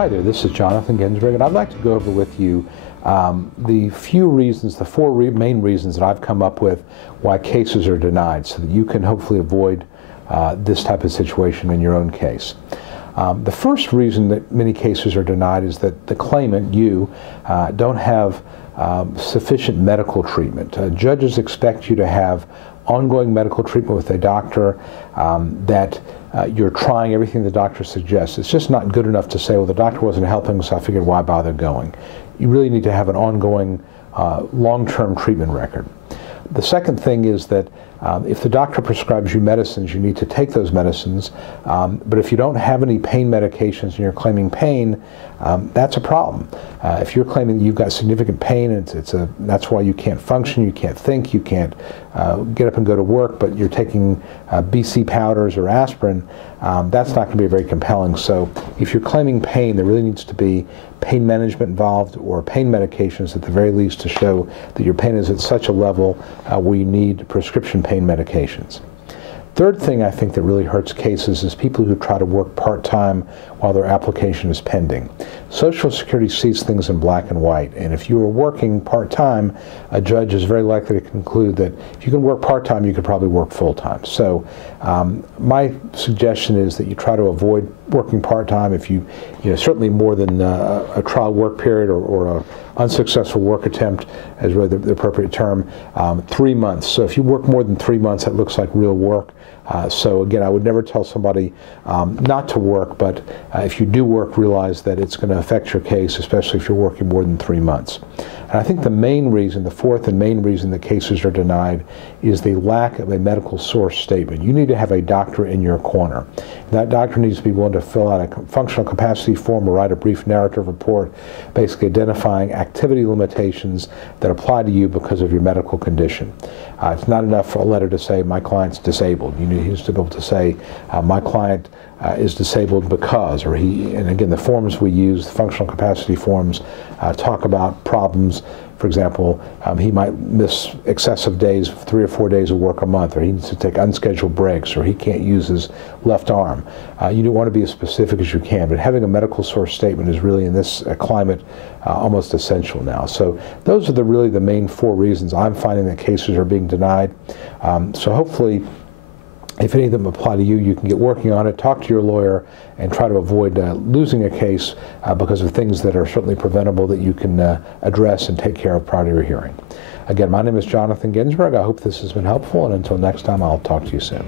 Hi there, this is Jonathan Ginsberg, and I'd like to go over with you the four main reasons that I've come up with why cases are denied, so that you can hopefully avoid this type of situation in your own case. The first reason that many cases are denied is that the claimant, you, don't have sufficient medical treatment. Judges expect you to have ongoing medical treatment with a doctor, that you're trying everything the doctor suggests. It's just not good enough to say, well, the doctor wasn't helping, so I figured why bother going. You really need to have an ongoing long-term treatment record. The second thing is that if the doctor prescribes you medicines, you need to take those medicines, but if you don't have any pain medications and you're claiming pain, that's a problem. If you're claiming that you've got significant pain, that's why you can't function, you can't think, you can't get up and go to work, but you're taking BC powders or aspirin, that's not going to be very compelling. So if you're claiming pain, there really needs to be pain management involved, or pain medications at the very least, to show that your pain is at such a level where you need prescription pain medications. Third thing I think that really hurts cases is people who try to work part-time while their application is pending. Social Security sees things in black and white, and if you are working part-time, a judge is very likely to conclude that if you can work part-time, you could probably work full-time. So my suggestion is that you try to avoid working part-time if you certainly more than a trial work period or a unsuccessful work attempt is really the appropriate term, 3 months. So if you work more than 3 months, that looks like real work. So again, I would never tell somebody not to work, but if you do work, realize that it's going to affect your case, especially if you're working more than 3 months. And I think the main reason, the fourth and main reason that cases are denied, is the lack of a medical source statement. You need to have a doctor in your corner. That doctor needs to be willing to fill out a functional capacity form or write a brief narrative report, basically identifying activity limitations that apply to you because of your medical condition. It's not enough for a letter to say, my client's disabled. You need to be able to say, my client is disabled because, or and again, the forms we use, the functional capacity forms, talk about problems. For example, he might miss excessive days, 3 or 4 days of work a month, or he needs to take unscheduled breaks, or he can't use his left arm. You don't want to be as specific as you can, but having a medical source statement is really, in this climate, almost essential now. So those are really the main 4 reasons I'm finding that cases are being denied. So hopefully, if any of them apply to you, you can get working on it, talk to your lawyer, and try to avoid losing a case because of things that are certainly preventable that you can address and take care of prior to your hearing. Again, my name is Jonathan Ginsberg. I hope this has been helpful, and until next time, I'll talk to you soon.